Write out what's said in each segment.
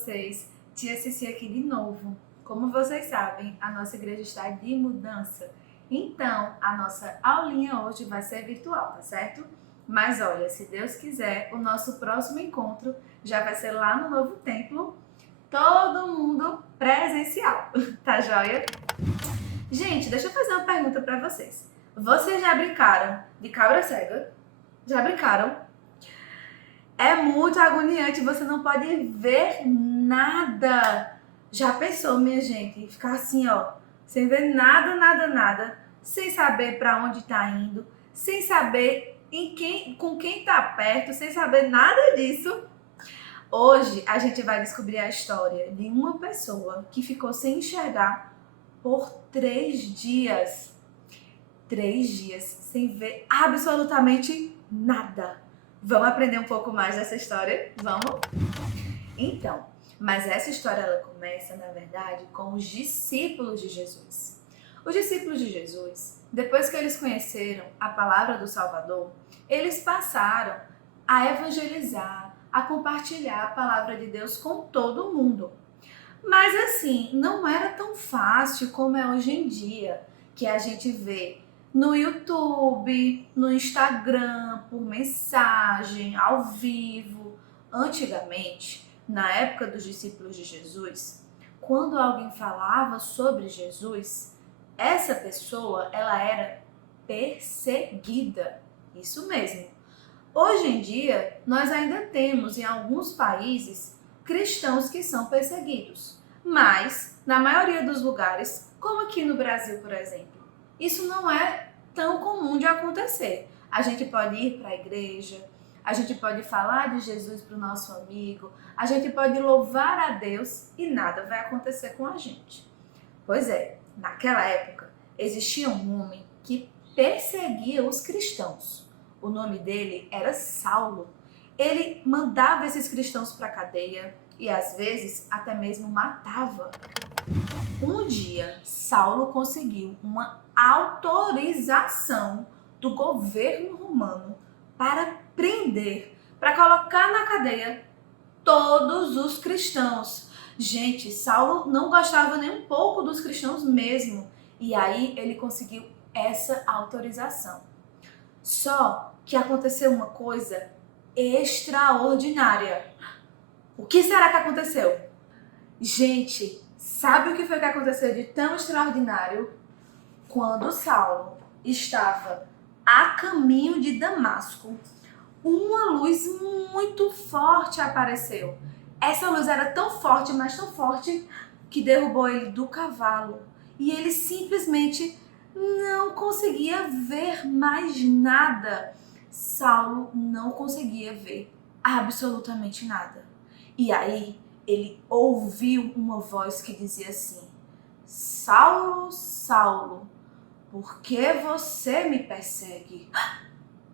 vocês? Tia Cici aqui de novo. Como vocês sabem, a nossa igreja está de mudança. Então, a nossa aulinha hoje vai ser virtual, tá certo? Mas olha, se Deus quiser, o nosso próximo encontro já vai ser lá no novo templo, todo mundo presencial, tá joia? Gente, deixa eu fazer uma pergunta pra vocês. Vocês já brincaram de cabra cega? Já brincaram? É muito agoniante, você não pode ver nada. Já pensou, minha gente? Ficar assim, ó, sem ver nada, sem saber pra onde tá indo, sem saber com quem tá perto, sem saber nada disso. Hoje a gente vai descobrir a história de uma pessoa que ficou sem enxergar por 3 dias. 3 dias sem ver absolutamente nada. Vamos aprender um pouco mais dessa história? Vamos? Então, mas essa história ela começa, na verdade, com os discípulos de Jesus. Os discípulos de Jesus, depois que eles conheceram a palavra do Salvador, eles passaram a evangelizar, a compartilhar a palavra de Deus com todo mundo. Mas assim, não era tão fácil como é hoje em dia, que a gente vê no YouTube, no Instagram, por mensagem, ao vivo. Antigamente, na época dos discípulos de Jesus, quando alguém falava sobre Jesus, essa pessoa, ela era perseguida. Isso mesmo. Hoje em dia, nós ainda temos em alguns países cristãos que são perseguidos, mas na maioria dos lugares, como aqui no Brasil, por exemplo, isso não é tão comum de acontecer. A gente pode ir para a igreja, a gente pode falar de Jesus para o nosso amigo, a gente pode louvar a Deus e nada vai acontecer com a gente. Pois é, naquela época existia um homem que perseguia os cristãos. O nome dele era Saulo. Ele mandava esses cristãos para a cadeia e às vezes até mesmo matava. Um dia, Saulo conseguiu uma autorização do governo romano para prender, para colocar na cadeia todos os cristãos. Gente, Saulo não gostava nem um pouco dos cristãos mesmo. E aí ele conseguiu essa autorização. Só que aconteceu uma coisa extraordinária. O que será que aconteceu? Gente, sabe o que foi que aconteceu de tão extraordinário? Quando Saulo estava a caminho de Damasco, uma luz muito forte apareceu. Essa luz era tão forte, mas tão forte, que derrubou ele do cavalo. E ele simplesmente não conseguia ver mais nada. Saulo não conseguia ver absolutamente nada. E aí ele ouviu uma voz que dizia assim: Saulo, Saulo, por que você me persegue?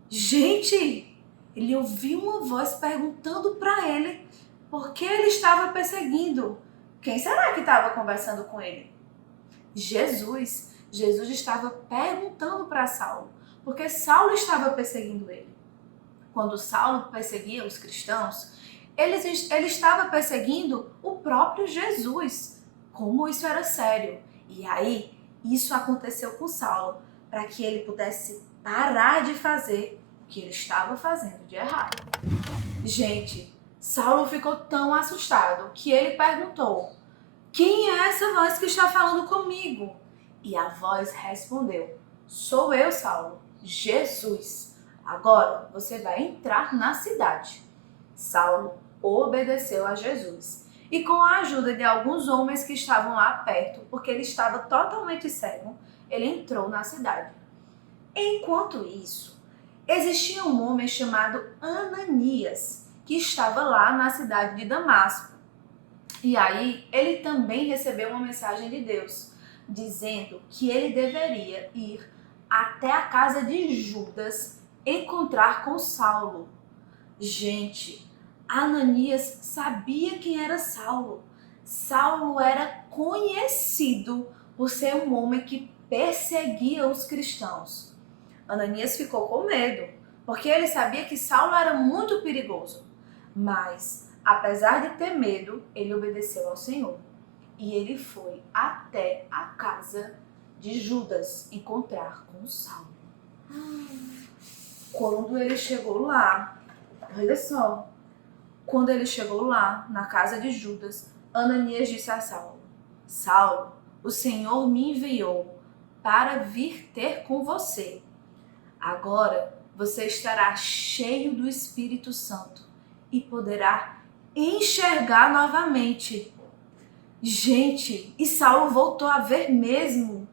Gente, ele ouviu uma voz perguntando para ele por que ele estava perseguindo. Quem será que estava conversando com ele? Jesus. Jesus estava perguntando para Saulo, porque Saulo estava perseguindo ele. Quando Saulo perseguia os cristãos, ele estava perseguindo o próprio Jesus. Como isso era sério. E aí, isso aconteceu com Saulo, para que ele pudesse parar de fazer o que ele estava fazendo de errado. Gente, Saulo ficou tão assustado que ele perguntou: quem é essa voz que está falando comigo? E a voz respondeu: sou eu, Saulo, Jesus. Agora você vai entrar na cidade. Saulo obedeceu a Jesus e, com a ajuda de alguns homens que estavam lá perto, porque ele estava totalmente cego, ele entrou na cidade. Enquanto isso, existia um homem chamado Ananias, que estava lá na cidade de Damasco. E aí, ele também recebeu uma mensagem de Deus, dizendo que ele deveria ir até a casa de Judas encontrar com Saulo. Gente, Ananias sabia quem era Saulo. Saulo era conhecido por ser um homem que perseguia os cristãos. Ananias ficou com medo, porque ele sabia que Saulo era muito perigoso. Mas Apesar de ter medo, ele obedeceu ao Senhor. E ele foi até a casa de Judas encontrar com Saulo. Quando ele chegou lá, olha só, quando ele chegou lá, na casa de Judas, Ananias disse a Saulo: Saulo, o Senhor me enviou para vir ter com você. Agora você estará cheio do Espírito Santo e poderá enxergar novamente. Gente, e Saulo voltou a ver mesmo.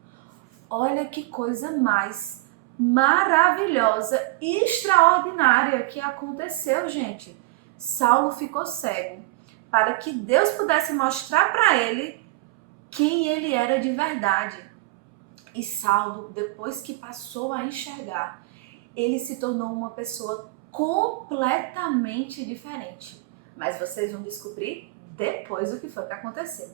Olha que coisa mais maravilhosa e extraordinária que aconteceu, gente. Saulo ficou cego para que Deus pudesse mostrar para ele quem ele era de verdade. E Saulo, depois que passou a enxergar, ele se tornou uma pessoa completamente diferente. Mas vocês vão descobrir depois o que foi que aconteceu.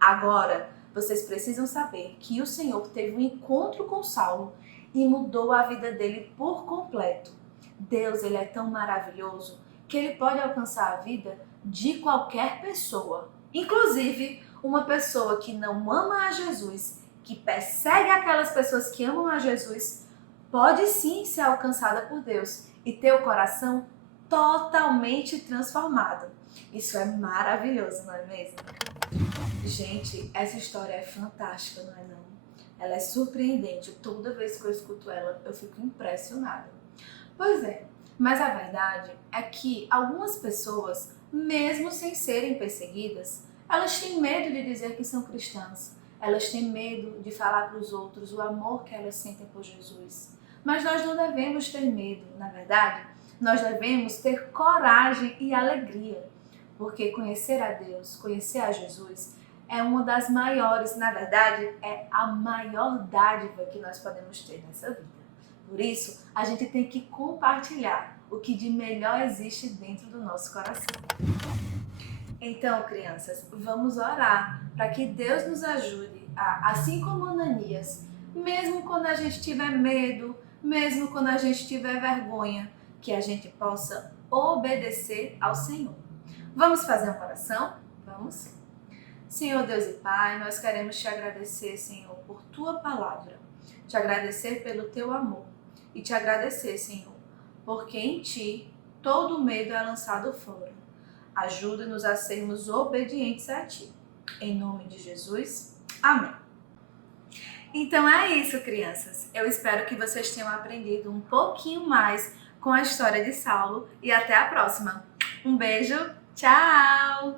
Agora, vocês precisam saber que o Senhor teve um encontro com Saulo e mudou a vida dele por completo. Deus, ele é tão maravilhoso que ele pode alcançar a vida de qualquer pessoa, inclusive uma pessoa que não ama a Jesus, que persegue aquelas pessoas que amam a Jesus, pode sim ser alcançada por Deus e ter o coração totalmente transformado. Isso é maravilhoso, não é mesmo? Gente, essa história é fantástica, não é não? Ela é surpreendente. Toda vez que eu escuto ela, eu fico impressionada. Pois é, mas a verdade é que algumas pessoas, mesmo sem serem perseguidas, elas têm medo de dizer que são cristãs. Elas têm medo de falar para os outros o amor que elas sentem por Jesus. Mas nós não devemos ter medo, na verdade. Nós devemos ter coragem e alegria. Porque conhecer a Deus, conhecer a Jesus, é uma das maiores, na verdade, é a maior dádiva que nós podemos ter nessa vida. Por isso, a gente tem que compartilhar o que de melhor existe dentro do nosso coração. Então, crianças, vamos orar para que Deus nos ajude a, assim como Ananias, mesmo quando a gente tiver medo, mesmo quando a gente tiver vergonha, que a gente possa obedecer ao Senhor. Vamos fazer uma oração? Vamos? Senhor Deus e Pai, nós queremos te agradecer, Senhor, por tua palavra, te agradecer pelo teu amor e te agradecer, Senhor, porque em ti todo medo é lançado fora. Ajuda-nos a sermos obedientes a ti. Em nome de Jesus, amém. Então é isso, crianças. Eu espero que vocês tenham aprendido um pouquinho mais com a história de Saulo e até a próxima. Um beijo, tchau!